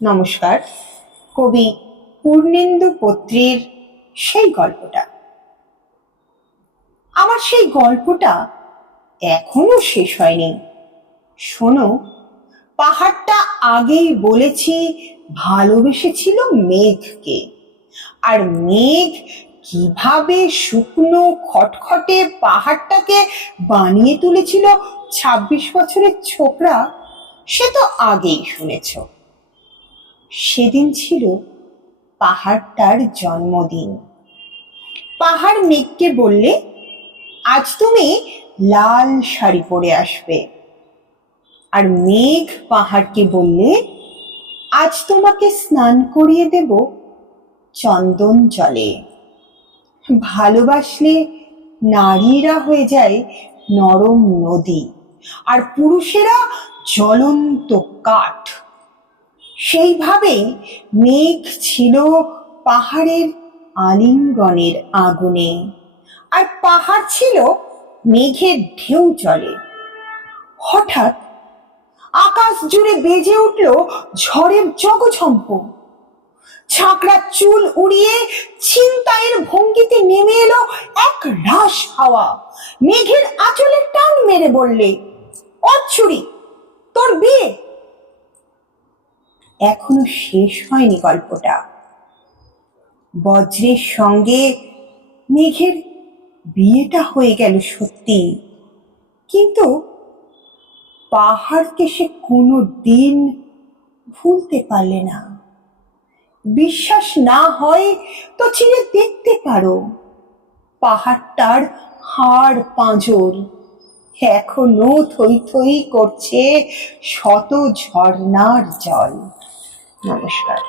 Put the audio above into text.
নমস্কার। কবি পূর্ণেন্দু পত্রীর সেই গল্পটা, আমার সেই গল্পটা এখনো শেষ হয়নি। শোনো, পাহাড়টা আগেই বলেছি ভালোবেসেছিল মেঘকে, আর মেঘ কিভাবে শুকনো খটখটে পাহাড়টাকে বানিয়ে তুলেছিল ২৬ বছরের ছোকরা, সে তো আগেই শুনেছ। সেদিন ছিল পাহাড়টার জন্মদিন। পাহাড় মেঘকে বললে, আজ তুমি লাল শাড়ি পরে আসবে। আর মেঘ পাহাড়কে বললে, আজ তোমাকে স্নান করিয়ে দেব চন্দন জলে। ভালোবাসলে নারীরা হয়ে যায় নরম নদী, আর পুরুষেরা জ্বলন্ত কাঠ। সেইভাবেই মেঘ ছিল পাহাড়ের আলিঙ্গনের আগুনে, আর পাহাড় ছিল মেঘের ঢেউ জলে। হঠাৎ আকাশ জুড়ে বেজে উঠল ঝড়ের জগঝম্প। ছাঁকড়া চুল উড়িয়ে ছিনতাইয়ের ভঙ্গিতে নেমে এলো এক রাস হাওয়া। মেঘের আঁচলে টান মেরে বললে, অচ্ছুরি, তোর বিয়ে। এখনো শেষ হয়নি গল্পটা। বজ্রের সঙ্গে মেঘের বিয়েটা হয়ে গেল সত্যি, কিন্তু পাহাড়কে সে কোনো দিন ভুলতে পারলে না। বিশ্বাস না হয় তো চিনে দেখতে পারো, পাহাড়টার হাড় পাঁজর এখনো থই থই করছে শত ঝর্ণার জল। নমস্কার।